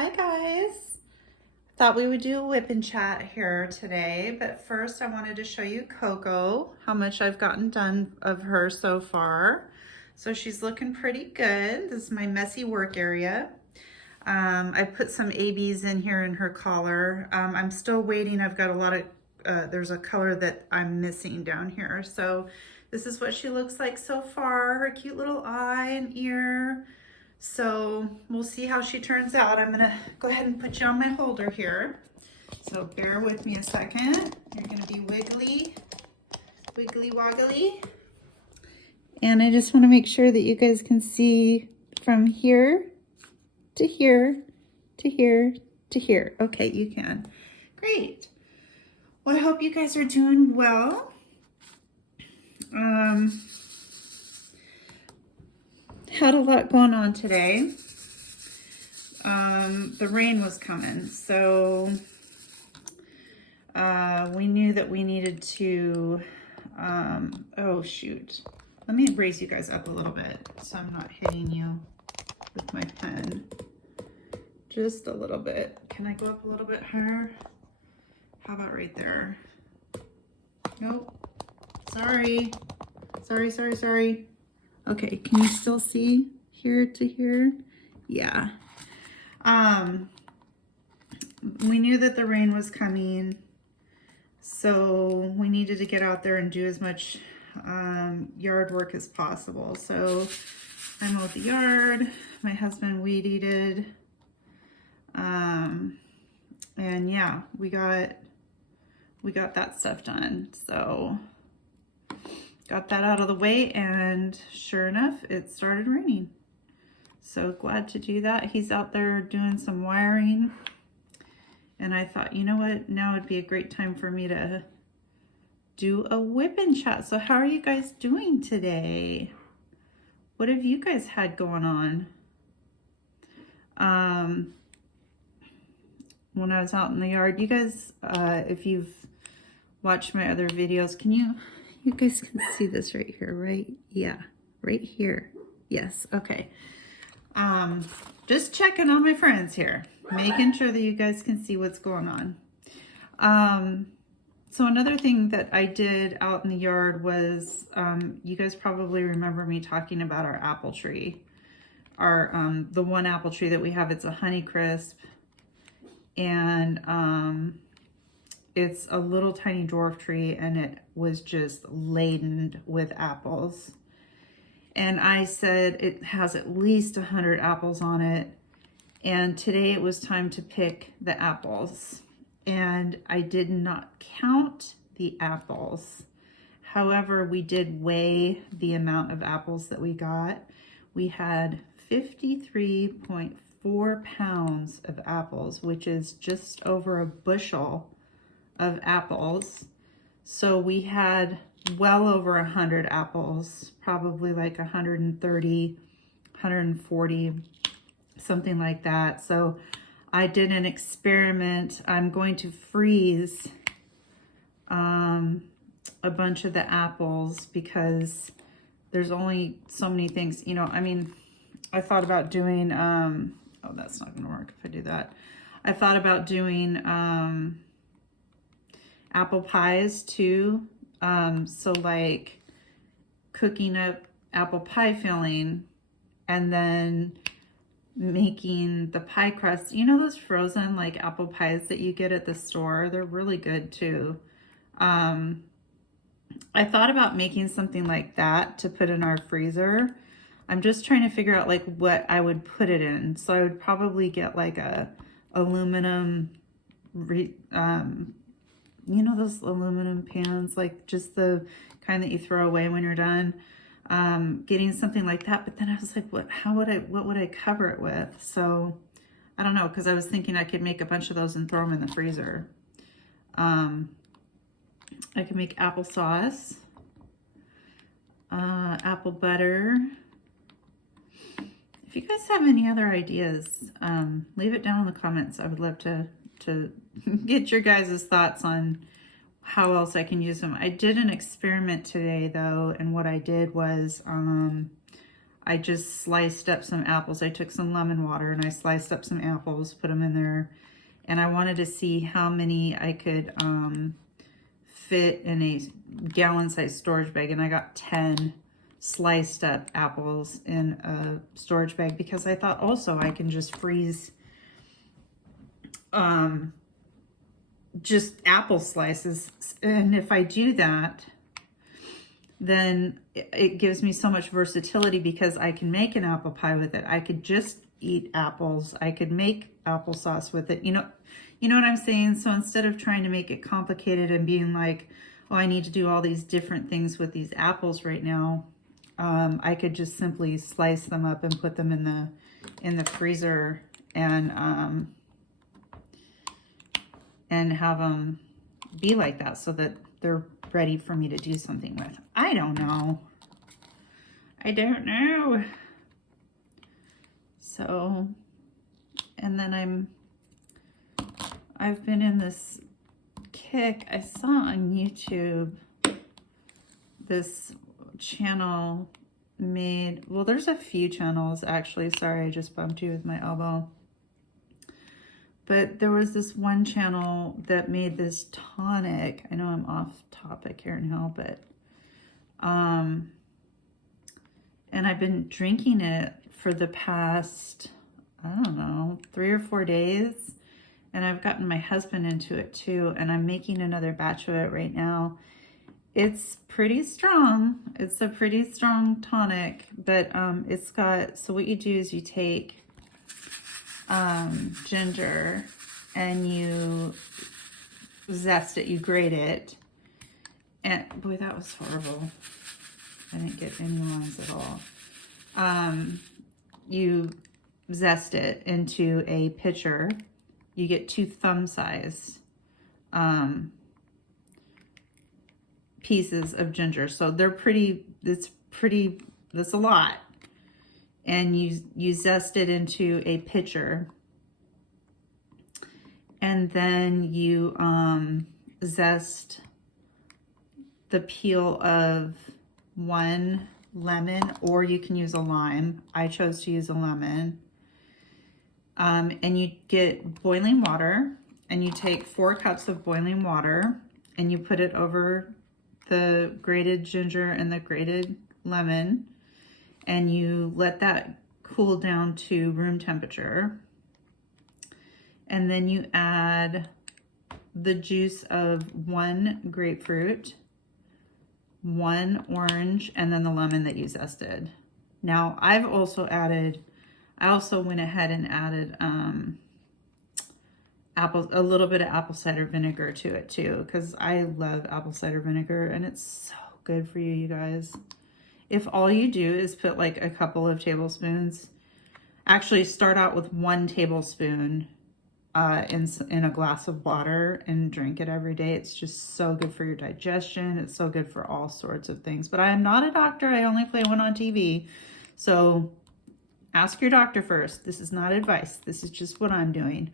Hi guys. Thought we would do a whip and chat here today, but first I wanted to show you Coco, how much I've gotten done of her so far. So she's looking pretty good. This is my messy work area. I put some ABs in here in her collar. I'm still waiting. I've got a lot of, there's a color that I'm missing down here. So this is what she looks like so far. Her cute little eye and ear. So we'll see how she turns out. I'm gonna go ahead and put you on my holder here. So bear with me a second. You're gonna be wiggly, wiggly woggly. And I just wanna make sure that you guys can see from here to here to here to here. Okay, you can. Great. Well, I hope you guys are doing well. Had a lot going on today. The rain was coming, so we knew that we needed to, oh shoot. Let me raise you guys up a little bit so I'm not hitting you with my pen. Just a little bit. Can I go up a little bit higher? How about right there? Nope. Sorry. Sorry. Okay, can you still see here to here? Yeah. We knew that the rain was coming, so we needed to get out there and do as much yard work as possible. So I mowed the yard, my husband weed eated, and yeah, we got that stuff done. So got that out of the way, and sure enough, it started raining. So glad to do that. He's out there doing some wiring, and I thought, you know what, now would be a great time for me to do a whip and chat. So how are you guys doing today? What have you guys had going on? When I was out in the yard, you guys, if you've watched my other videos, you guys can see this right here, right? Yeah, right here. Yes, okay. Just checking on my friends here, making sure that you guys can see what's going on. So another thing that I did out in the yard was, you guys probably remember me talking about our apple tree. The one apple tree that we have, it's a Honeycrisp, and it's a little tiny dwarf tree, and it was just laden with apples. And I said it has at least 100 apples on it. And today it was time to pick the apples. And I did not count the apples. However, we did weigh the amount of apples that we got. We had 53.4 pounds of apples, which is just over a bushel of apples. So we had well over 100 apples, probably like 130, 140, something like that. So I did an experiment. I'm going to freeze a bunch of the apples because there's only so many things, you know, I mean, I thought about doing, oh, that's not gonna work if I do that. I thought about doing apple pies too. So like cooking up apple pie filling and then making the pie crust. You know those frozen like apple pies that you get at the store? They're really good too. I thought about making something like that to put in our freezer. I'm just trying to figure out like what I would put it in. So I would probably get like a aluminum, you know those aluminum pans, like just the kind that you throw away when you're done. Getting something like that, but then I was like, what would I cover it with? So I don't know, because I was thinking I could make a bunch of those and throw them in the freezer. I could make applesauce, apple butter. If you guys have any other ideas, leave it down in the comments. I would love to get your guys' thoughts on how else I can use them. I did an experiment today though, and what I did was I just sliced up some apples. I took some lemon water and I sliced up some apples, put them in there. And I wanted to see how many I could fit in a gallon-sized storage bag. And I got 10 sliced up apples in a storage bag because I thought also I can just freeze just apple slices. And if I do that, then it gives me so much versatility because I can make an apple pie with it. I could just eat apples. I could make applesauce with it. You know what I'm saying? So instead of trying to make it complicated and being like, oh, I need to do all these different things with these apples right now, I could just simply slice them up and put them in the freezer and have them be like that so that they're ready for me to do something with. I don't know. So, and then I've been in this kick. I saw on YouTube this channel made, well, there's a few channels actually. Sorry, I just bumped you with my elbow. But there was this one channel that made this tonic. I know I'm off topic here now, but and I've been drinking it for the past, I don't know, 3 or 4 days. And I've gotten my husband into it too. And I'm making another batch of it right now. It's pretty strong. It's a pretty strong tonic, but it's got, so what you do is you take ginger and you zest it, you grate it, and boy, that was horrible. I didn't get any lines at all. You zest it into a pitcher. You get 2 thumb size pieces of ginger, so they're pretty, that's a lot. And you zest it into a pitcher, and then you zest the peel of 1 lemon, or you can use a lime. I chose to use a lemon. And you get boiling water, and you take 4 cups of boiling water, and you put it over the grated ginger and the grated lemon, and you let that cool down to room temperature. And then you add the juice of 1 grapefruit, 1 orange, and then the lemon that you zested. Now, I also went ahead and added a little bit of apple cider vinegar to it too, because I love apple cider vinegar and it's so good for you, you guys. If all you do is put like a couple of tablespoons, actually start out with 1 tablespoon in a glass of water and drink it every day. It's just so good for your digestion. It's so good for all sorts of things. But I am not a doctor. I only play one on TV. So ask your doctor first. This is not advice. This is just what I'm doing.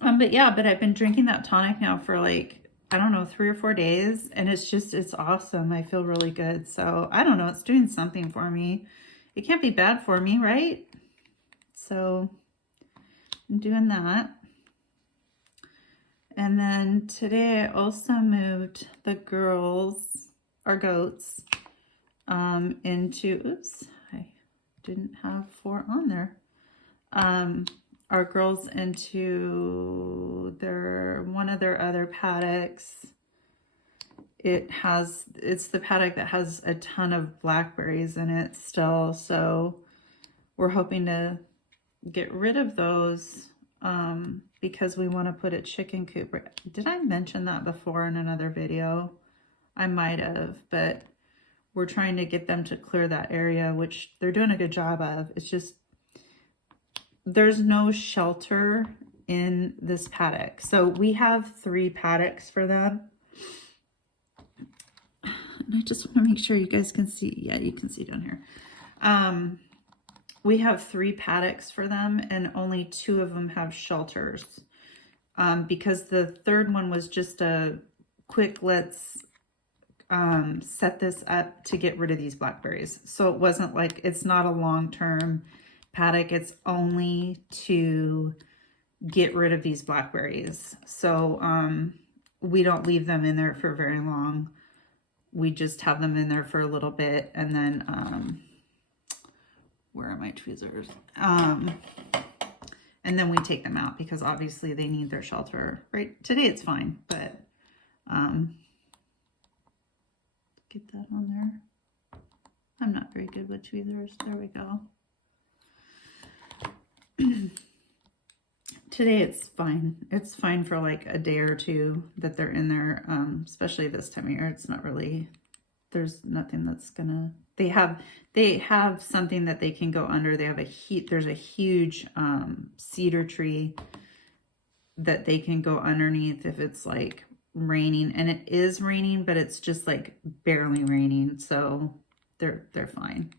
But I've been drinking that tonic now for like, I don't know, 3 or 4 days. And it's awesome. I feel really good. So I don't know. It's doing something for me. It can't be bad for me, right? So I'm doing that. And then today I also moved the girls, our goats, into, oops, I didn't have 4 on there. Our girls into one of their other paddocks. It's the paddock that has a ton of blackberries in it still. So we're hoping to get rid of those because we want to put a chicken coop. Did I mention that before in another video? I might have, but we're trying to get them to clear that area, which they're doing a good job of. It's just, there's no shelter in this paddock. So we have 3 paddocks for them. And I just want to make sure you guys can see. Yeah, you can see down here. We have 3 paddocks for them, and only 2 of them have shelters. Because the 3rd one was just a quick, let's set this up to get rid of these blackberries. So it wasn't like, it's not a long-term paddock. It's only to get rid of these blackberries. So we don't leave them in there for very long. We just have them in there for a little bit, and then where are my tweezers? And then we take them out because obviously they need their shelter. Right today it's fine, but get that on there. I'm not very good with tweezers. There we go. Today it's fine. It's fine for like a day or two that they're in there, especially this time of year. It's not really, there's nothing that's gonna, they have something that they can go under. They have there's a huge cedar tree that they can go underneath if it's like raining, and it is raining, but it's just like barely raining, so they're fine.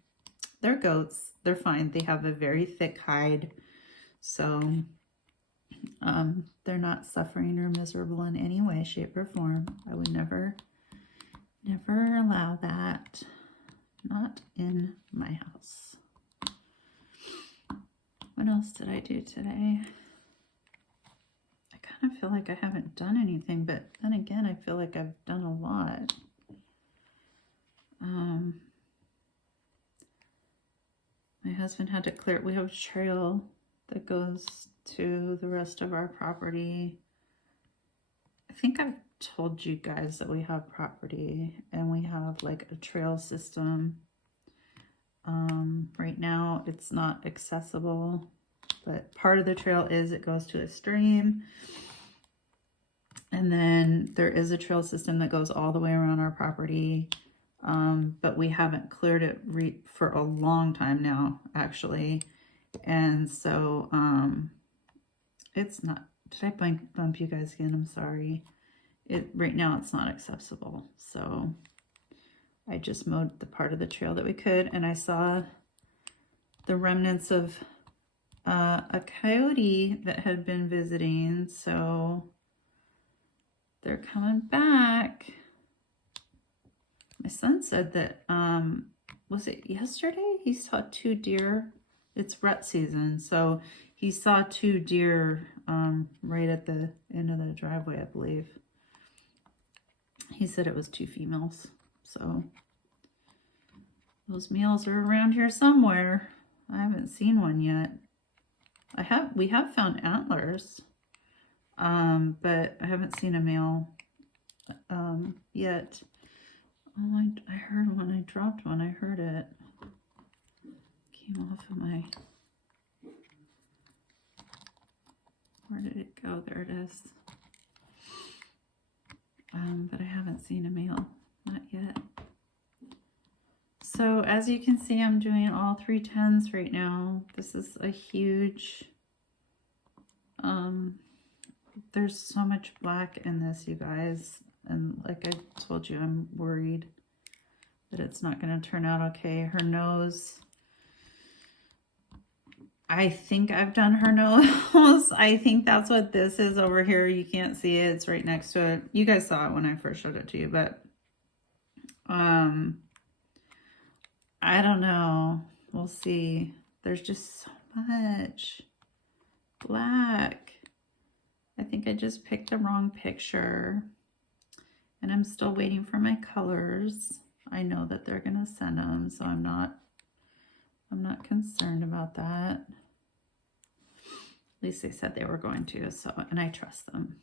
They're goats. They're fine. They have a very thick hide, so they're not suffering or miserable in any way, shape, or form. I would never allow that. Not in my house. What else did I do today? I kind of feel like I haven't done anything, but then again, I feel like I've done a lot. My husband had to clear, we have a trail that goes to the rest of our property. I think I've told you guys that we have property and we have like a trail system. Right now it's not accessible, but part of the trail is it goes to a stream, and then there is a trail system that goes all the way around our property, but we haven't cleared it for a long time now, actually. And so it's not, did I bump you guys again? I'm sorry. Right now it's not accessible, so I just mowed the part of the trail that we could, and I saw the remnants of a coyote that had been visiting, so they're coming back. My son said that, was it yesterday? He saw 2 deer. It's rut season, so he saw 2 deer right at the end of the driveway, I believe. He said it was 2 females, so those males are around here somewhere. I haven't seen one yet. We have found antlers, but I haven't seen a male yet. Oh, I heard one. I dropped one. I heard it. Came off of my... Where did it go? There it is. But I haven't seen a male. Not yet. So as you can see, I'm doing all 3 tens right now. This is a huge... there's so much black in this, you guys. And like I told you, I'm worried that it's not going to turn out okay. Her nose... I think I've done her nose. I think that's what this is over here. You can't see it. It's right next to it. You guys saw it when I first showed it to you, but I don't know. We'll see. There's just so much black. I think I just picked the wrong picture, and I'm still waiting for my colors. I know that they're going to send them, so I'm not concerned about that. At least they said they were going to, so, and I trust them.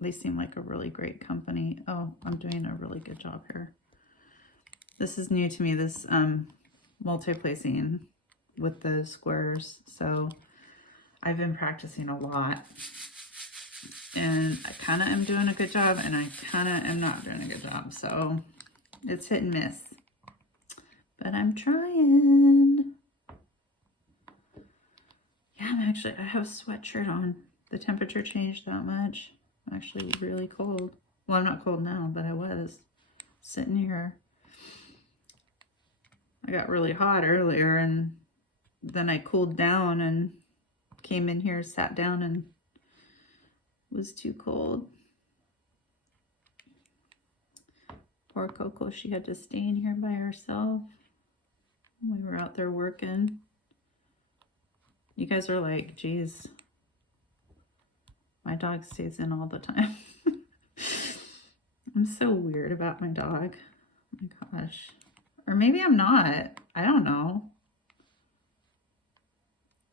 They seem like a really great company. Oh, I'm doing a really good job here. This is new to me, this multi-placing with the squares. So I've been practicing a lot, and I kind of am doing a good job, and I kind of am not doing a good job. So it's hit and miss, but I'm trying. Yeah, I have a sweatshirt on. The temperature changed that much. I'm actually really cold. Well, I'm not cold now, but I was sitting here. I got really hot earlier, and then I cooled down and came in here, sat down, and was too cold. Poor Coco, she had to stay in here by herself. We were out there working. You guys are like, geez, my dog stays in all the time. I'm so weird about my dog. Oh my gosh. Or maybe I'm not. I don't know.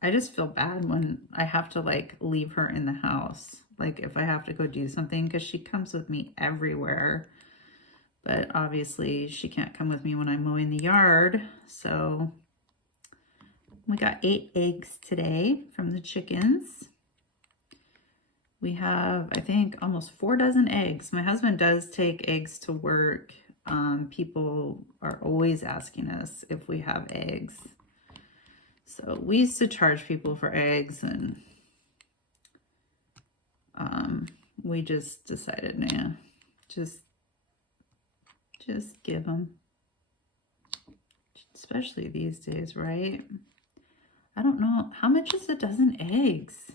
I just feel bad when I have to like leave her in the house. Like if I have to go do something, because she comes with me everywhere. But obviously she can't come with me when I'm mowing the yard. So we got 8 eggs today from the chickens. We have, I think, almost 4 dozen eggs. My husband does take eggs to work. People are always asking us if we have eggs. So we used to charge people for eggs, and we just decided, nah, just give them. Especially these days, right? I don't know. How much is a dozen eggs?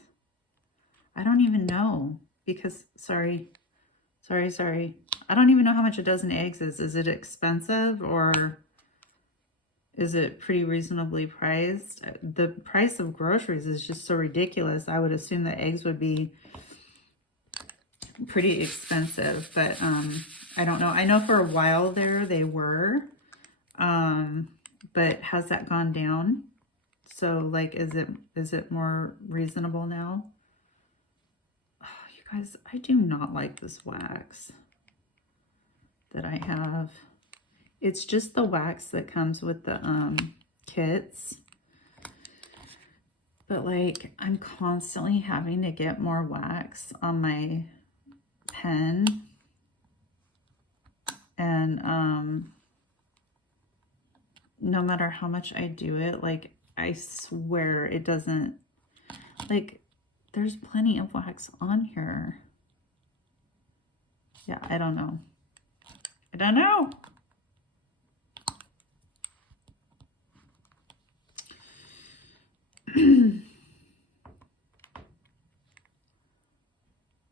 I don't even know, because, sorry. I don't even know how much a dozen eggs is. Is it expensive, or is it pretty reasonably priced? The price of groceries is just so ridiculous. I would assume that eggs would be pretty expensive, but I don't know. I know for a while there they were, but has that gone down? So like, is it more reasonable now? Oh, you guys, I do not like this wax that I have. It's just the wax that comes with the kits. But like, I'm constantly having to get more wax on my pen. And no matter how much I do it, like, I swear it doesn't, like, there's plenty of wax on here. Yeah, I don't know. I don't know.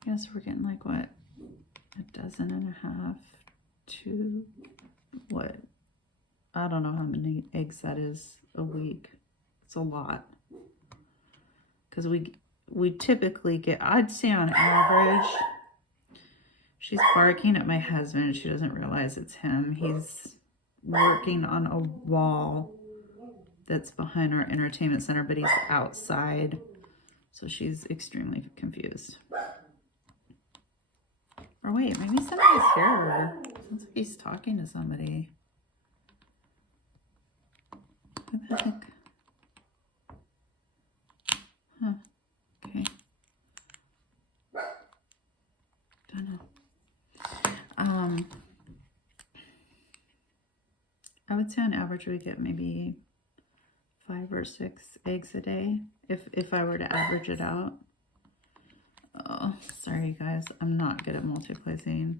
Guess we're getting like, what, 1.5 dozen to what? I don't know how many eggs that is a week. It's a lot. Because we typically get, I'd say on average, she's barking at my husband. She doesn't realize it's him. He's working on a wall that's behind our entertainment center, but he's outside. So she's extremely confused. Or wait, maybe somebody's here. Sounds like he's talking to somebody. Who the heck? Huh. Okay. Don't know. I would say on average we get maybe 5 or 6 eggs a day if I were to average it out. Oh, sorry guys, I'm not good at multiplacing.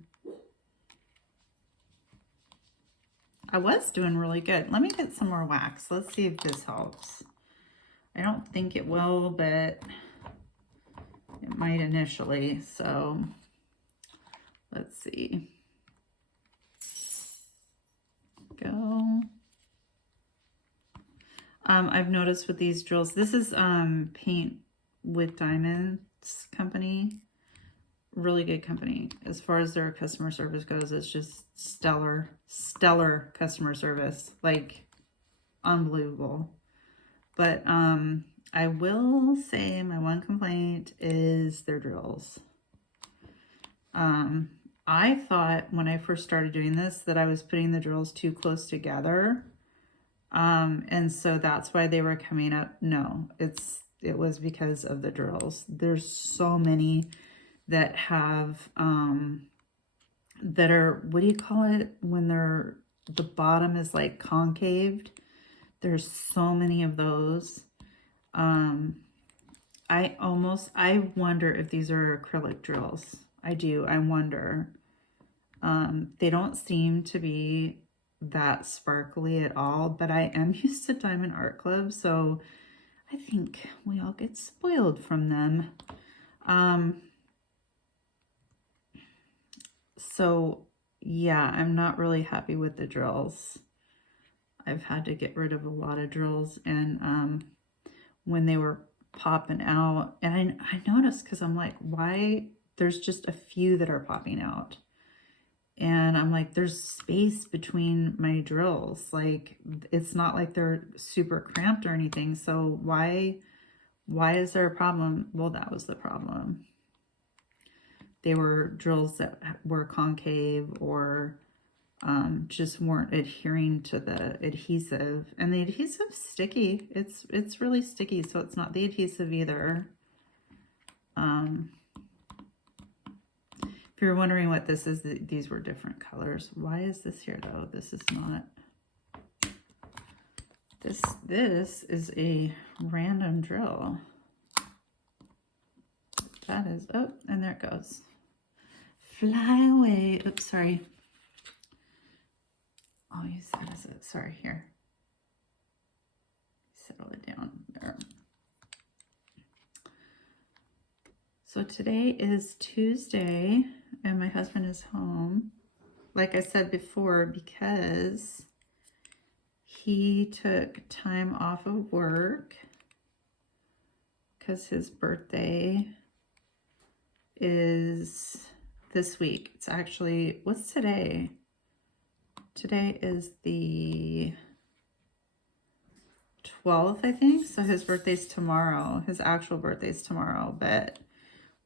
I was doing really good. Let me get some more wax. Let's see if this helps. I don't think it will, but it might initially. So let's see. Go. I've noticed with these drills, this is Paint with Diamonds company. Really good company. As far as their customer service goes, it's just stellar customer service. Like, unbelievable. But I will say my one complaint is their drills. I thought when I first started doing this that I was putting the drills too close together. And so that's why they were coming up. No, it was because of the drills. There's so many that have, that are, what do you call it? When the bottom is like concaved. There's so many of those. I wonder if these are acrylic drills. I do, I wonder. They don't seem to be that sparkly at all, but I am used to Diamond Art Club, so I think we all get spoiled from them. So yeah, I'm not really happy with the drills. I've had to get rid of a lot of drills, and when they were popping out, and I noticed, because I'm like, why? There's just a few that are popping out. And I'm like, there's space between my drills. Like, it's not like they're super cramped or anything. So why is there a problem? Well, that was the problem. They were drills that were concave or just weren't adhering to the adhesive. And the adhesive's sticky. It's really sticky, so it's not the adhesive either. If you're wondering what this is, these were different colors. Why is this here though? This is not. This is a random drill. That is, oh, and there it goes. Fly away. Oops, sorry. Oh, you said, is it? Sorry, here. Settle it down there. So today is Tuesday, and my husband is home. Like I said before, because he took time off of work because his birthday is this week. It's actually, what's today? Today is the 12th, I think. So his birthday's tomorrow. His actual birthday's tomorrow, but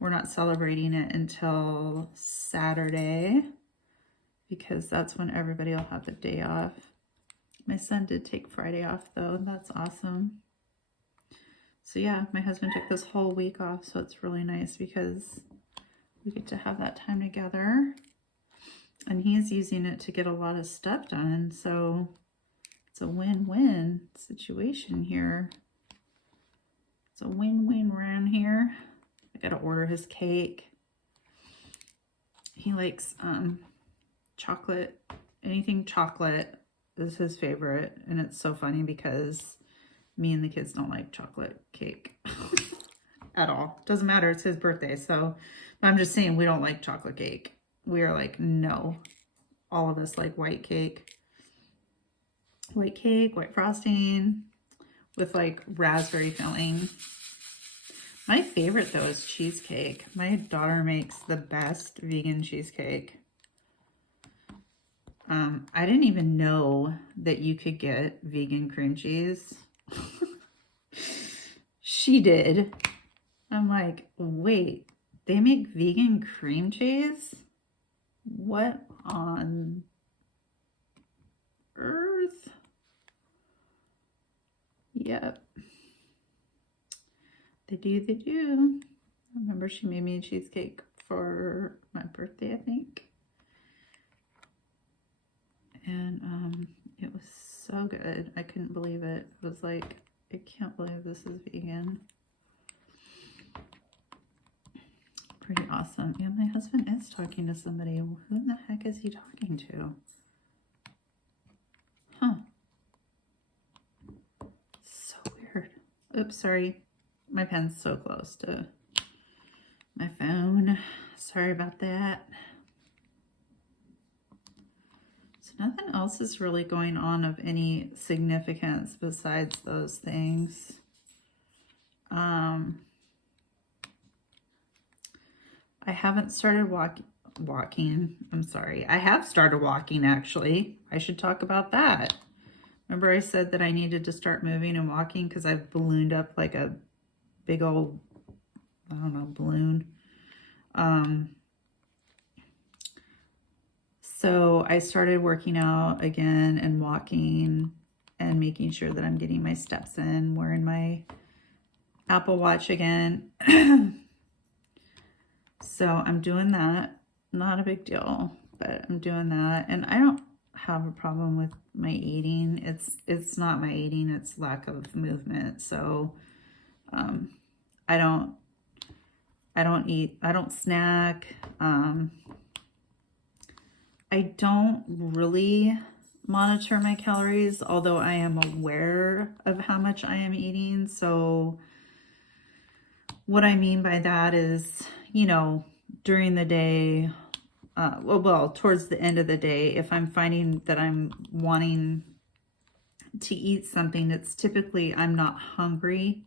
we're not celebrating it until Saturday because that's when everybody will have the day off. My son did take Friday off though, and that's awesome. So yeah, my husband took this whole week off, so it's really nice because we get to have that time together. And he's using it to get a lot of stuff done, so it's a win-win situation here. It's a win-win around here. I gotta order his cake. He likes chocolate. Anything chocolate is his favorite, and it's so funny because me and the kids don't like chocolate cake at all. Doesn't matter, it's his birthday, so I'm just saying we don't like chocolate cake. We are like, no. All of us like white cake. White cake, white frosting with like raspberry filling. My favorite though is cheesecake. My daughter makes the best vegan cheesecake. I didn't even know that you could get vegan cream cheese. She did. I'm like, wait, they make vegan cream cheese? What on earth? Yep. They do. I remember she made me a cheesecake for my birthday, I think. And it was so good. I couldn't believe it. It was like, I can't believe this is vegan. Pretty awesome. Yeah, my husband is talking to somebody. Who in the heck is he talking to? Huh. So weird. Oops, sorry. My pen's so close to my phone. Sorry about that. So nothing else is really going on of any significance besides those things. I haven't started walking. I'm sorry. I have started walking, actually. I should talk about that. Remember I said that I needed to start moving and walking because I've ballooned up like a big old, I don't know, balloon. So I started working out again and walking and making sure that I'm getting my steps in, wearing my Apple Watch again. So I'm doing that. Not a big deal, but I'm doing that. And I don't have a problem with my eating. It's not my eating, it's lack of movement. So I don't eat, I don't snack. I don't really monitor my calories, although I am aware of how much I am eating. So what I mean by that is, you know, during the day, well, towards the end of the day, if I'm finding that I'm wanting to eat something, it's typically I'm not hungry.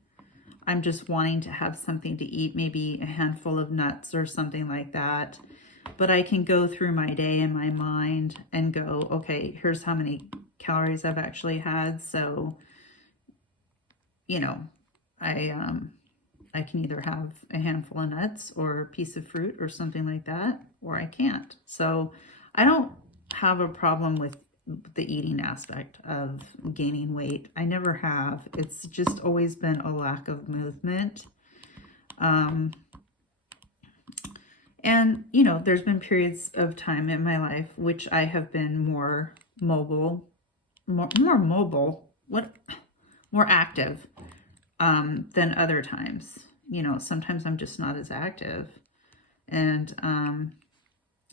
I'm just wanting to have something to eat, maybe a handful of nuts or something like that. But I can go through my day in my mind and go, okay, here's how many calories I've actually had. So, you know, I can either have a handful of nuts or a piece of fruit or something like that, or I can't. So I don't have a problem with the eating aspect of gaining weight. I never have. It's just always been a lack of movement. And, you know, there's been periods of time in my life which I have been more mobile, more active than other times. You know, sometimes I'm just not as active. And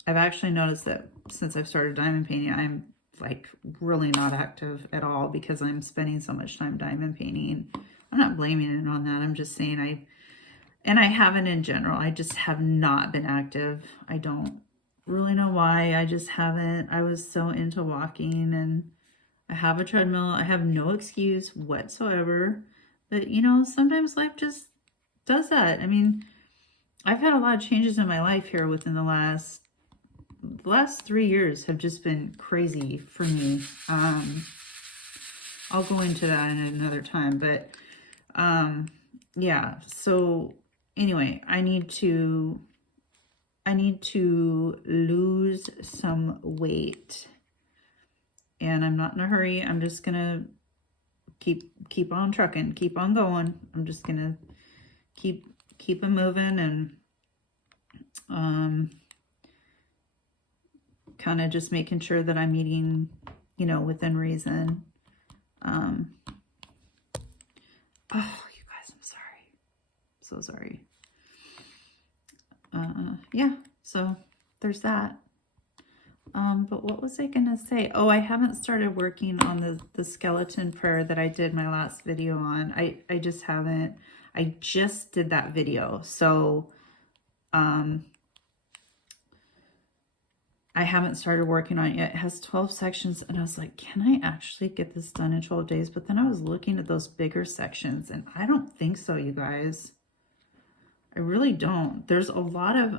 I've actually noticed that since I've started diamond painting, I'm like really not active at all because I'm spending so much time diamond painting. I'm not blaming it on that. I'm just saying I haven't in general. I just have not been active. I don't really know why. I just haven't. I was so into walking, and I have a treadmill. I have no excuse whatsoever. But, you know, sometimes life just does that. I mean, I've had a lot of changes in my life here within the last 3 years have just been crazy for me. I'll go into that in another time, but yeah. So anyway, I need to lose some weight, and I'm not in a hurry. I'm just gonna keep on trucking, keep on going. I'm just gonna keep it moving, and kind of just making sure that I'm eating, you know, within reason. Oh, you guys, I'm sorry. So sorry. Yeah, so there's that. But what was I gonna say? Oh, I haven't started working on the skeleton prayer that I did my last video on. I just haven't. I just did that video. So, I haven't started working on it yet. It has 12 sections, and I was like, can I actually get this done in 12 days? But then I was looking at those bigger sections, and I don't think so, you guys. I really don't. There's a lot of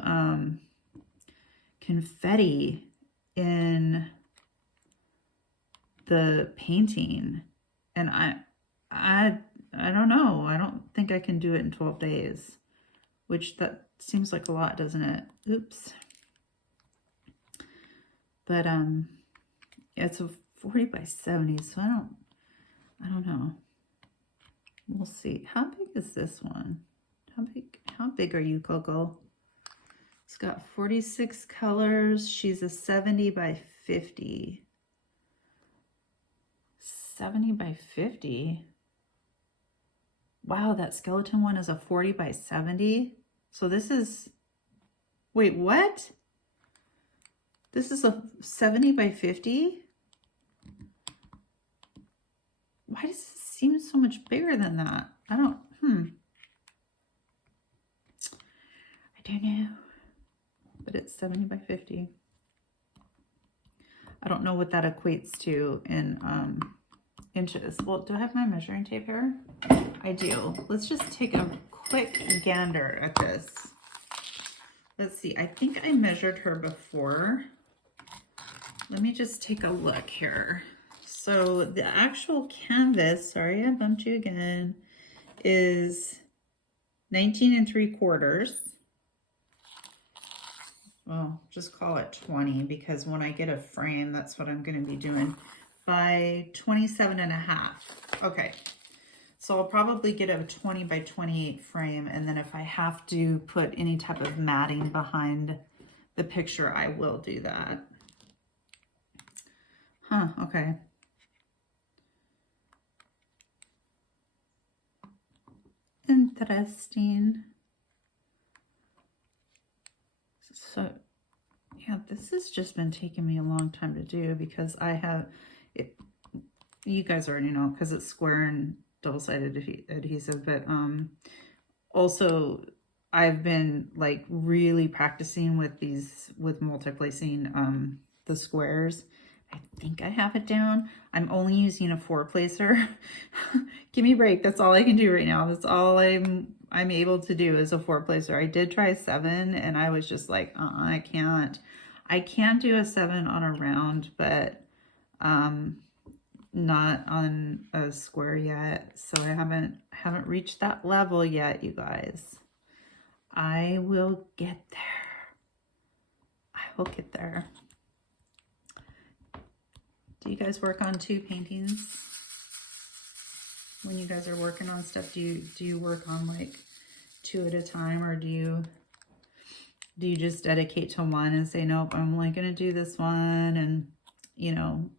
confetti in the painting, and I don't know. I don't think I can do it in 12 days, which that seems like a lot, doesn't it? Oops. But it's a 40 by 70, so I don't know. We'll see. How big is this one? How big are you, Coco? It's got 46 colors. She's a 70 by 50. 70 by 50. Wow, that skeleton one is a 40 by 70. So this is, wait, what? This is a 70 by 50? Why does it seem so much bigger than that? I don't know. But it's 70 by 50. I don't know what that equates to in inches. Well, do I have my measuring tape here? I do. Let's just take a quick gander at this. Let's see. I think I measured her before. Let me just take a look here. So the actual canvas, sorry I bumped you again, is 19 3/4. Well, just call it 20 because when I get a frame, that's what I'm going to be doing, by 27.5. Okay, so I'll probably get a 20 by 28 frame, and then if I have to put any type of matting behind the picture, I will do that. Huh, okay. Interesting. So, yeah, this has just been taking me a long time to do because I have it. You guys already know because it's square and double-sided adhesive, but also I've been like really practicing with multi-placing the squares. I think I have it down. I'm only using a 4-placer. Give me a break. That's all I can do right now. That's all I'm able to do is a 4-placer. I did try 7 and I was just like, I can't. I can do a 7 on a round, but not on a square yet. So I haven't reached that level yet, you guys. I will get there. I will get there. Do you guys work on 2 paintings? When you guys are working on stuff, do you work on like 2 at a time, or do you just dedicate to one and say, nope, I'm only gonna do this one, and you know,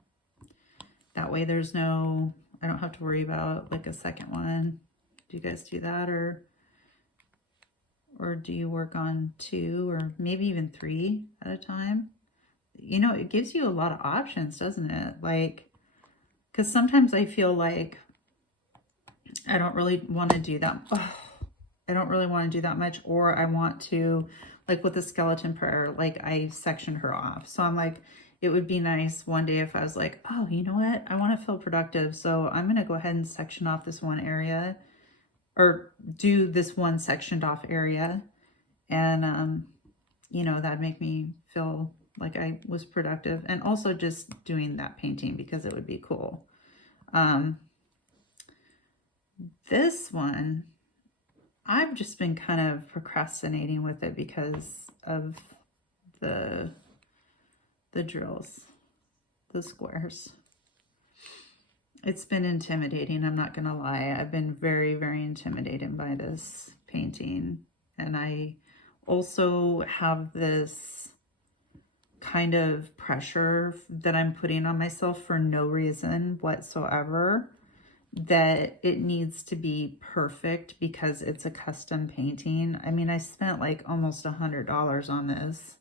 that way there's no, I don't have to worry about like a second one. Do you guys do that, or do you work on 2 or maybe even 3 at a time? You know, it gives you a lot of options, doesn't it? Like, because sometimes I feel like I don't really want to do that. Oh, I don't really want to do that much, or I want to, like with the skeleton prayer, like I sectioned her off. So I'm like, it would be nice one day if I was like, oh, you know what? I want to feel productive. So I'm going to go ahead and section off this one area, or do this one sectioned off area. And, you know, that'd make me feel like I was productive, and also just doing that painting because it would be cool. This one, I've just been kind of procrastinating with it because of the drills, the squares. It's been intimidating, I'm not gonna lie. I've been very, very intimidated by this painting. And I also have this kind of pressure that I'm putting on myself for no reason whatsoever, that it needs to be perfect because it's a custom painting. I mean, I spent like almost $100 on this,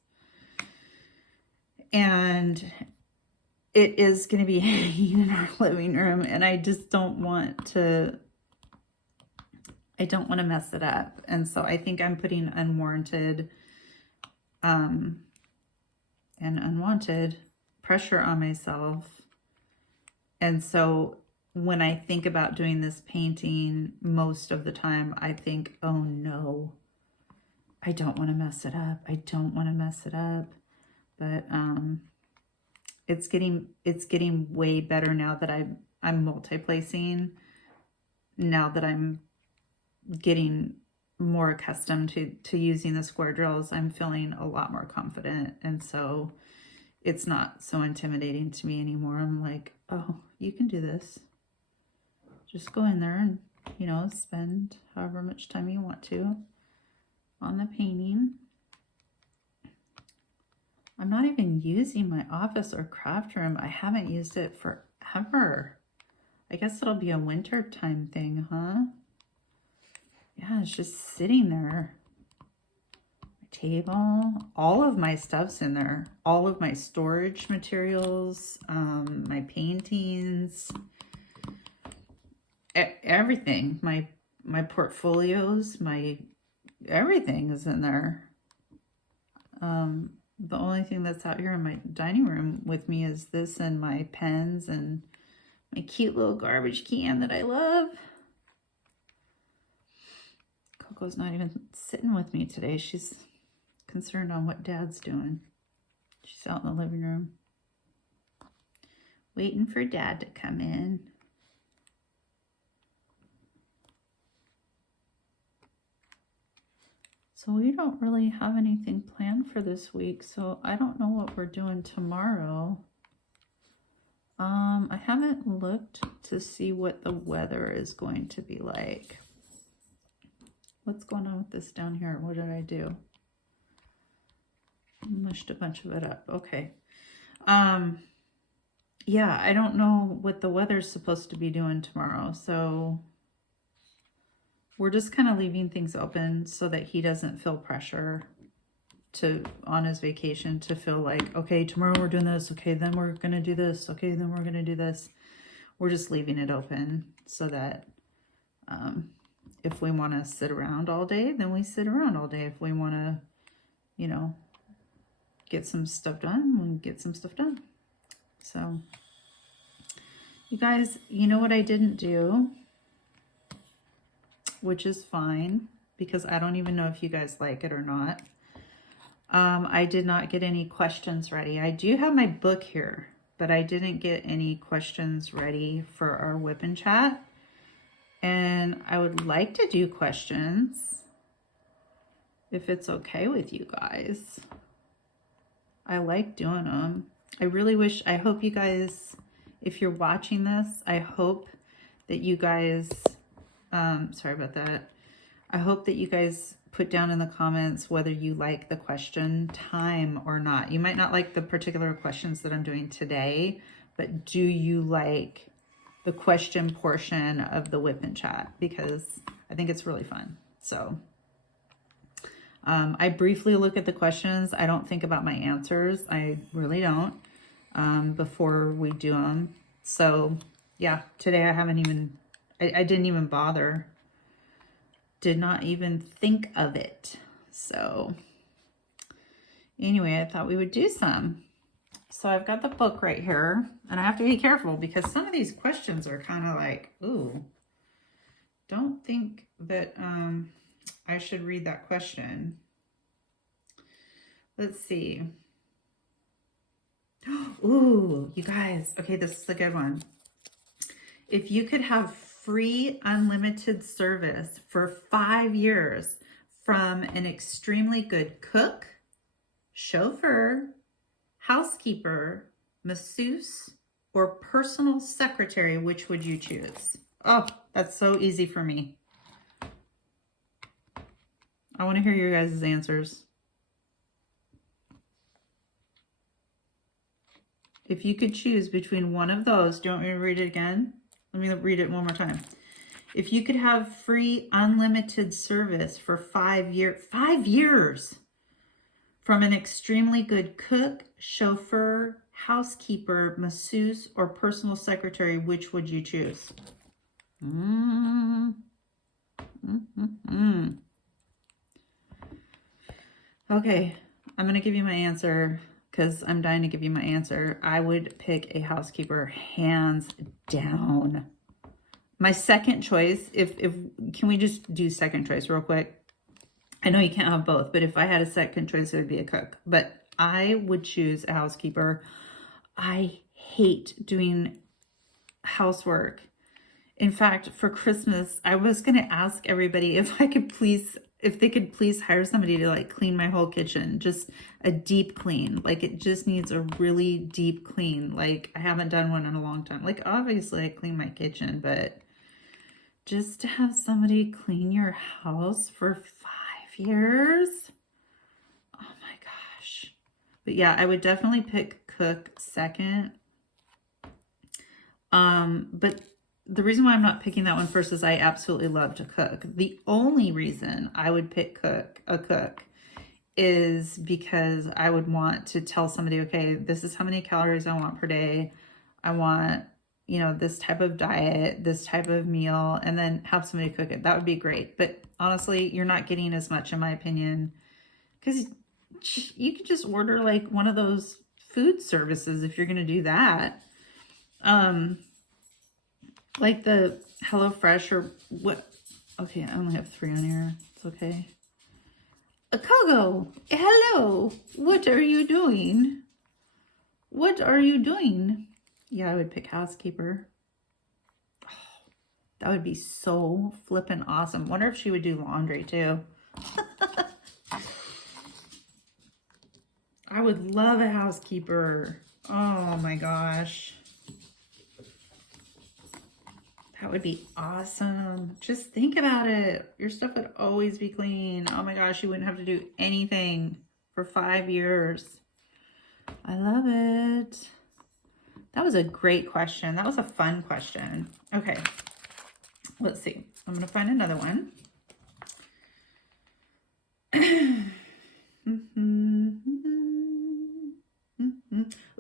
and it is going to be hanging in our living room, and I just don't want to, mess it up. And so I think I'm putting unwarranted and unwanted pressure on myself. And so when I think about doing this painting, most of the time I think, oh no, I don't want to mess it up. I don't want to mess it up. But it's getting way better now that I'm multi-placing. Now that I'm getting more accustomed to using the square drills, I'm feeling a lot more confident. And so it's not so intimidating to me anymore. I'm like, oh, you can do this. Just go in there and, you know, spend however much time you want to on the painting. I'm not even using my office or craft room. I haven't used it forever. I guess it'll be a winter time thing, huh? Yeah, it's just sitting there. My table, all of my stuff's in there. All of my storage materials, my paintings, everything. My portfolios, everything is in there. The only thing that's out here in my dining room with me is this and my pens and my cute little garbage can that I love. Coco's not even sitting with me today. She's concerned on what Dad's doing. She's out in the living room waiting for Dad to come in. So we don't really have anything planned for this week, so I don't know what we're doing tomorrow. I haven't looked to see what the weather is going to be like. What's going on with this down here? What did I do? Mushed a bunch of it up. Okay. Yeah, I don't know what the weather's supposed to be doing tomorrow, so we're just kind of leaving things open so that he doesn't feel pressure on his vacation to feel like, okay, tomorrow we're doing this, okay, then we're gonna do this, okay, then we're gonna do this. We're just leaving it open so that If we want to sit around all day, then we sit around all day. If we want to, you know, get some stuff done, we get some stuff done. So, you guys, you know what I didn't do, which is fine, because I don't even know if you guys like it or not. I did not get any questions ready. I do have my book here, but I didn't get any questions ready for our whip and chat. And I would like to do questions if it's okay with you guys. I like doing them. I really wish, I hope you guys, if you're watching this, I hope that you guys, sorry about that. I hope that you guys put down in the comments whether you like the question time or not. You might not like the particular questions that I'm doing today, but do you like the question portion of the whip and chat? Because I think it's really fun. So I briefly look at the questions. I don't think about my answers. I really don't before we do them. So yeah, today I haven't even, I didn't even bother. Did not even think of it. So anyway, I thought we would do some. So I've got the book right here, and I have to be careful because some of these questions are kind of like, ooh, don't think that I should read that question. Let's see. Ooh, you guys. Okay, this is a good one. If you could have free unlimited service for 5 years from an extremely good cook, chauffeur, housekeeper, masseuse, or personal secretary, which would you choose? Oh, that's so easy for me. I want to hear your guys' answers. If you could choose between one of those, do you want me to read it again? Let me read it one more time. If you could have free unlimited service for 5 years from an extremely good cook, chauffeur, housekeeper, masseuse, or personal secretary, which would you choose? Okay, I'm going to give you my answer because I'm dying to give you my answer. I would pick a housekeeper, hands down. My second choice, can we just do second choice real quick? I know you can't have both, but if I had a second choice, it would be a cook. But I would choose a housekeeper. I hate doing housework. In fact, for Christmas, I was going to ask everybody if they could please hire somebody to like clean my whole kitchen, just a deep clean. Like it just needs a really deep clean. Like I haven't done one in a long time. Like obviously I clean my kitchen, but just to have somebody clean your house for 5 years. Oh my gosh. But yeah, I would definitely pick cook second. But the reason why I'm not picking that one first is I absolutely love to cook. The only reason I would pick a cook is because I would want to tell somebody, okay, this is how many calories I want per day. I want, you know, this type of diet, this type of meal, and then have somebody cook it. That would be great. But honestly, you're not getting as much, in my opinion, because you could just order like one of those food services if you're going to do that. Like the HelloFresh or what? Okay, I only have 3 on here. It's okay. Coco, hello. What are you doing? What are you doing? Yeah, I would pick housekeeper. Oh, that would be so flippin' awesome. Wonder if she would do laundry too. I would love a housekeeper. Oh my gosh. That would be awesome. Just think about it. Your stuff would always be clean. Oh my gosh, you wouldn't have to do anything for 5 years. I love it. That was a great question. That was a fun question. Okay, let's see. I'm going to find another one.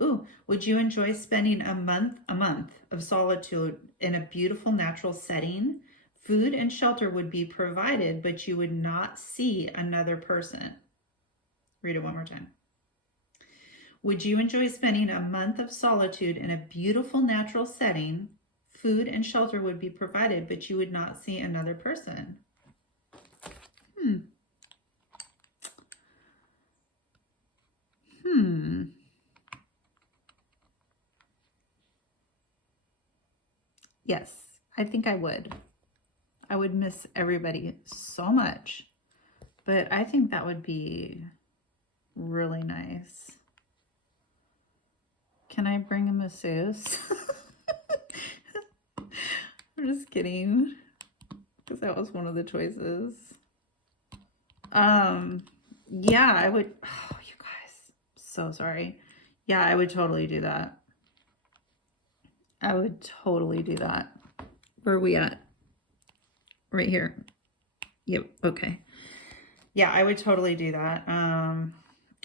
Ooh, would you enjoy spending a month of solitude in a beautiful natural setting Food and shelter would be provided, but you would not see another person. Read it one more time. Would you enjoy spending a month of solitude in a beautiful natural setting? Food and shelter would be provided, but you would not see another person. Yes, I think I would. I would miss everybody so much, but I think that would be really nice. Can I bring a masseuse? I'm just kidding, because that was one of the choices. Yeah, I would. Oh, you guys, so sorry. Yeah, I would totally do that. I would totally do that. Where are we at? Right here. Yep. Okay. Yeah, I would totally do that.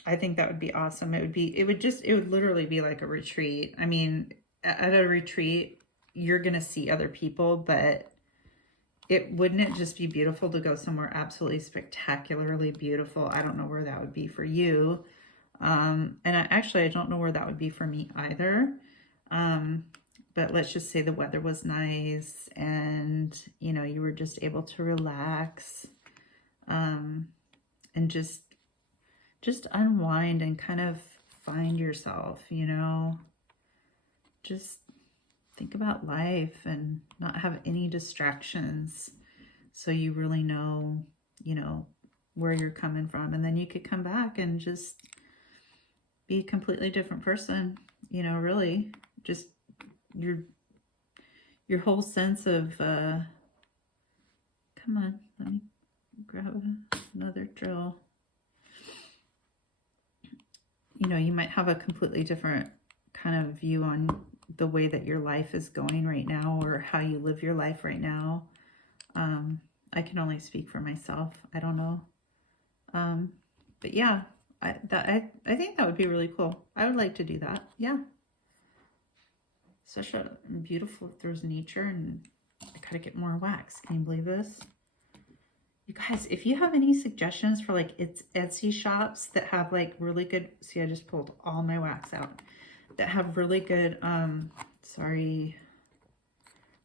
I think that would be awesome. It would literally be like a retreat. I mean, at a retreat, you're going to see other people, but wouldn't it just be beautiful to go somewhere absolutely spectacularly beautiful? I don't know where that would be for you. And I don't know where that would be for me either. But let's just say the weather was nice and, you know, you were just able to relax, and just unwind and kind of find yourself, you know, just think about life and not have any distractions. So you really know, you know, where you're coming from. And then you could come back and just be a completely different person, you know, really just your whole sense of, come on, let me grab another drill. You know, you might have a completely different kind of view on the way that your life is going right now, or how you live your life right now. I can only speak for myself. I don't know. But yeah, I think that would be really cool. I would like to do that. Yeah. Such a beautiful, if there's nature, and I gotta get more wax. Can you believe this? You guys, if you have any suggestions for like Etsy shops that have like really good, see, I just pulled all my wax out, that have really good,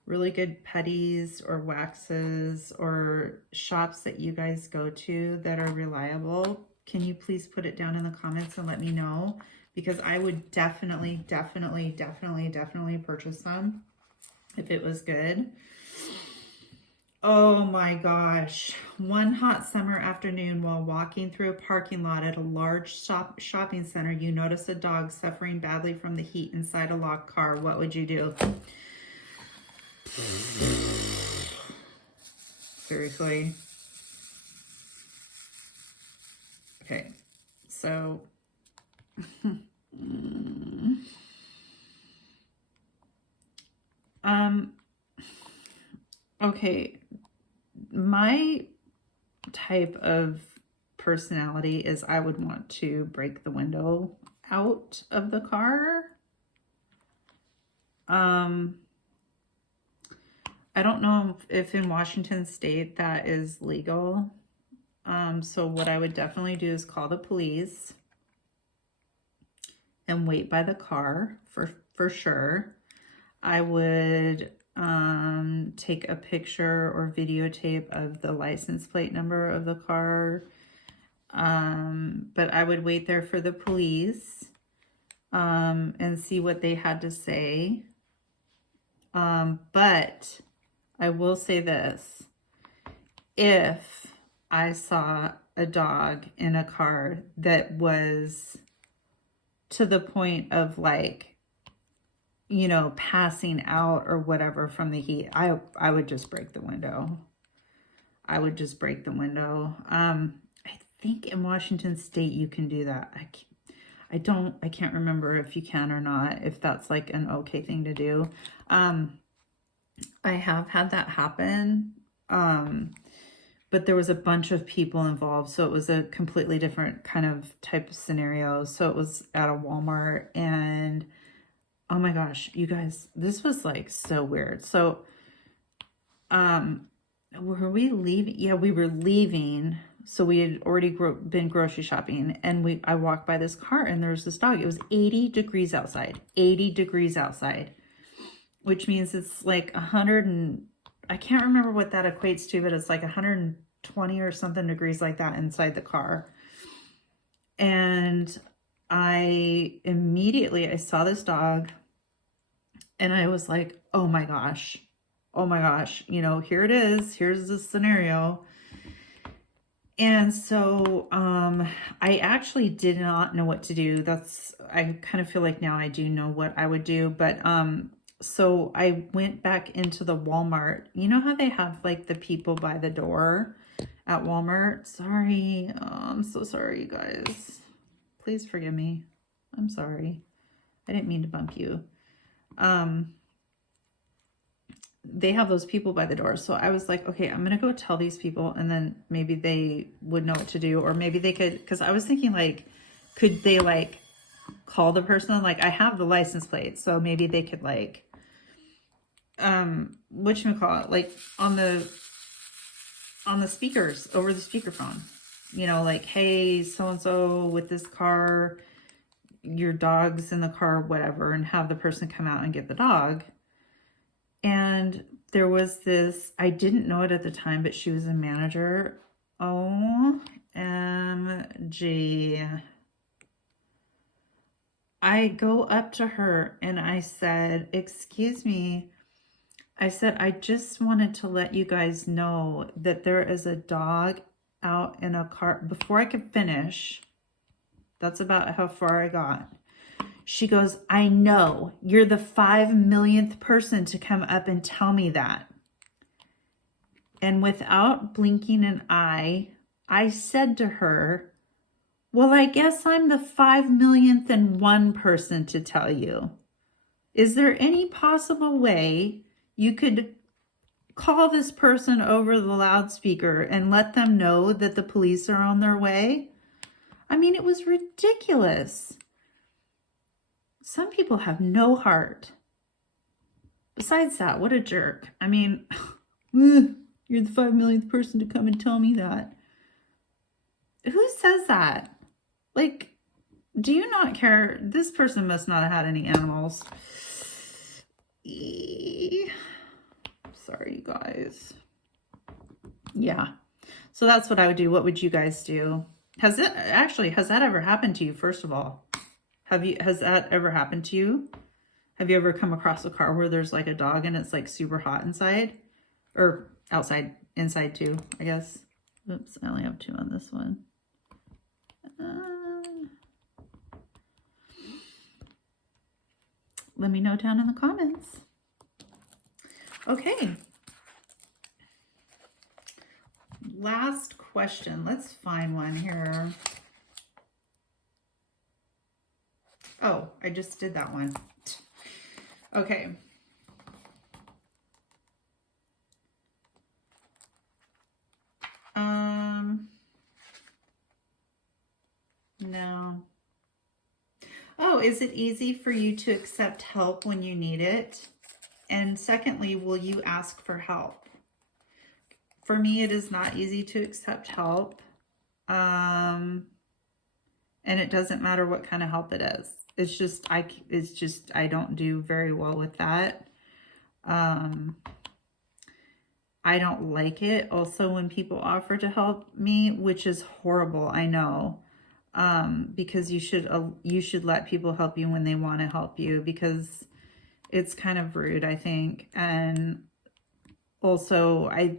really good putties or waxes, or shops that you guys go to that are reliable, can you please put it down in the comments and let me know? Because I would definitely purchase some if it was good. Oh my gosh. One hot summer afternoon, while walking through a parking lot at a large shopping center, you notice a dog suffering badly from the heat inside a locked car. What would you do? Seriously? Okay, so okay, my type of personality is I would want to break the window out of the car. I don't know if in Washington State that is legal. So what I would definitely do is call the police and wait by the car for sure. I would take a picture or videotape of the license plate number of the car. But I would wait there for the police and see what they had to say. But I will say this. If I saw a dog in a car that was to the point of like, you know, passing out or whatever from the heat, I would just break the window. I would just break the window. I think in Washington State you can do that. I can't remember if you can or not, if that's like an okay thing to do. I have had that happen. But there was a bunch of people involved, so it was a completely different kind of type of scenario. So it was at a Walmart, and oh my gosh, you guys, this was like so weird. So were we leaving? Yeah, we were leaving. So we had already been grocery shopping, and I walked by this car, and there's this dog. It was 80 degrees outside, 80 degrees outside, which means it's like 100 and I can't remember what that equates to, but it's like 120 or something degrees like that inside the car. And I saw this dog, and I was like, oh my gosh, you know, here it is. Here's the scenario. And so I actually did not know what to do. I kind of feel like now I do know what I would do. But so I went back into the Walmart. You know how they have like the people by the door at Walmart? Sorry. Oh, I'm so sorry, you guys. Please forgive me. I'm sorry. I didn't mean to bump you. They have those people by the door. So I was like, okay, I'm going to go tell these people, and then maybe they would know what to do, or maybe they could, because I was thinking like, could they like call the person? Like, I have the license plate, so maybe they could like, whatchamacallit, like on the speakers, over the speakerphone, you know, like, hey, so-and-so with this car, your dog's in the car, whatever, and have the person come out and get the dog. And there was this, I didn't know it at the time, but she was a manager. OMG. I go up to her and I said, excuse me. I said, I just wanted to let you guys know that there is a dog out in a car. Before I could finish, that's about how far I got. She goes, I know, you're the 5 millionth person to come up and tell me that. And without blinking an eye, I said to her, well, I guess I'm the 5 millionth and one person to tell you. Is there any possible way you could call this person over the loudspeaker and let them know that the police are on their way? I mean, it was ridiculous. Some people have no heart. Besides that, what a jerk. I mean, you're the 5 millionth person to come and tell me that. Who says that? Like, do you not care? This person must not have had any animals. Sorry, you guys. Yeah. So that's what I would do. What would you guys do? Has that ever happened to you, first of all? Has that ever happened to you? Have you ever come across a car where there's like a dog and it's like super hot inside? Or outside, inside too, I guess. Oops, I only have 2 on this one. Let me know down in the comments. Okay. Last question. Let's find one here. Oh, I just did that one. Okay. No. Oh, is it easy for you to accept help when you need it? And secondly, will you ask for help? For me, it is not easy to accept help. And it doesn't matter what kind of help it is. It's just I don't do very well with that. I don't like it also when people offer to help me, which is horrible, I know. Because you should let people help you when they want to help you, because it's kind of rude, I think. And also I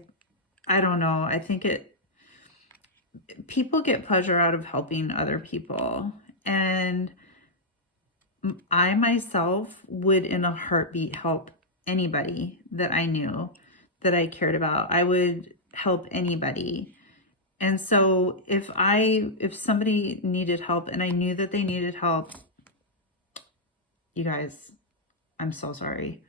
don't know, I think people get pleasure out of helping other people, and I myself would in a heartbeat help anybody that I knew that I cared about. I would help anybody. And so if somebody needed help and I knew that they needed help, you guys, I'm so sorry.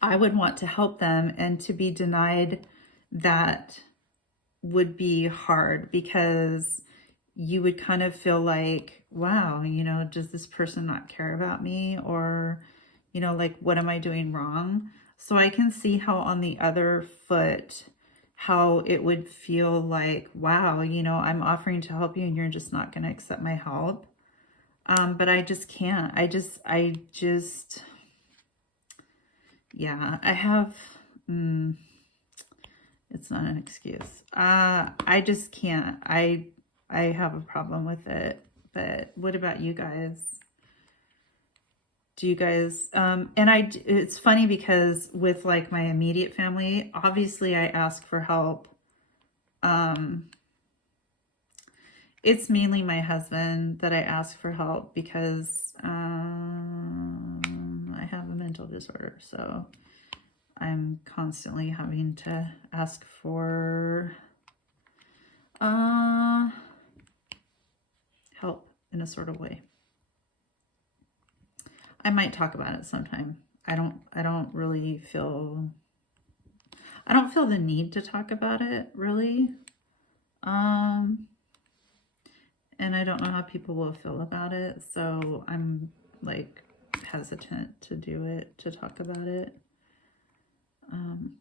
I would want to help them, and to be denied that would be hard, because you would kind of feel like, wow, you know, does this person not care about me? Or, you know, like, what am I doing wrong? So I can see how on the other foot, how it would feel like, wow, you know, I'm offering to help you and you're just not going to accept my help. But I just can't. I just, yeah, I have, it's not an excuse. I just can't. I have a problem with it. But what about you guys? Do you guys, and it's funny because with like my immediate family, obviously I ask for help. It's mainly my husband that I ask for help because I have a mental disorder. So I'm constantly having to ask for help in a sort of way. I might talk about it sometime. I don't really feel, I don't feel the need to talk about it really. And I don't know how people will feel about it. So I'm like hesitant to do it, to talk about it.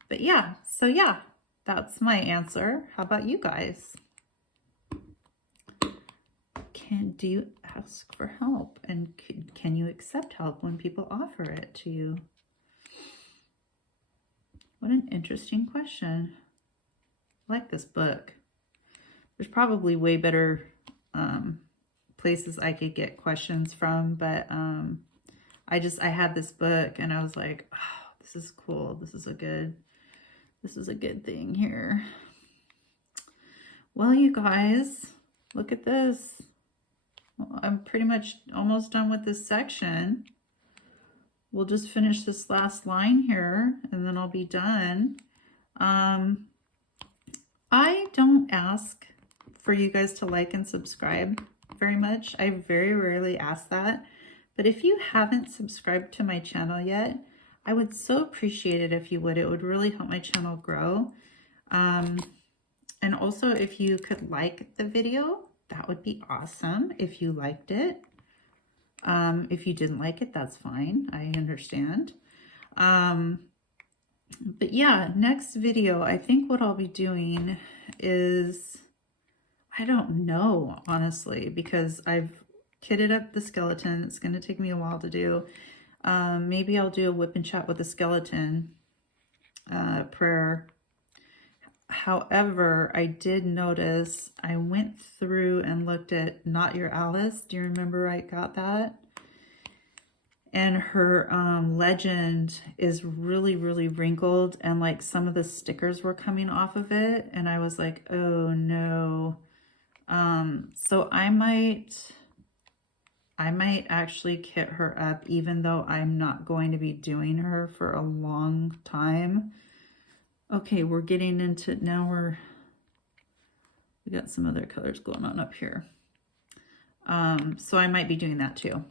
But yeah, so yeah, that's my answer. How about you guys? Do you ask for help, and can you accept help when people offer it to you? What an interesting question. I like this book. There's probably way better places I could get questions from, but I had this book and I was like, oh, this is cool. This is a good thing here. Well, you guys, look at this. I'm pretty much almost done with this section. We'll just finish this last line here and then I'll be done. I don't ask for you guys to like and subscribe very much. I very rarely ask that. But if you haven't subscribed to my channel yet, I would so appreciate it if you would. It would really help my channel grow. And also if you could like the video, that would be awesome if you liked it. If you didn't like it, that's fine. I understand. But yeah, next video, I think what I'll be doing is, I don't know, honestly, because I've kitted up the skeleton. It's going to take me a while to do. Maybe I'll do a whip and chat with a skeleton prayer. However, I did notice, I went through and looked at Not Your Alice. Do you remember I got that? And her legend is really, really wrinkled, and like some of the stickers were coming off of it. And I was like, oh no. So I might actually kit her up, even though I'm not going to be doing her for a long time. Okay, we're getting into, now we got some other colors going on up here. So I might be doing that too.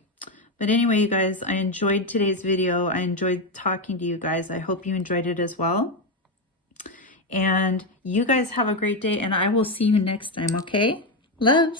But anyway, you guys, I enjoyed today's video. I enjoyed talking to you guys. I hope you enjoyed it as well. And you guys have a great day, and I will see you next time, okay? Loves.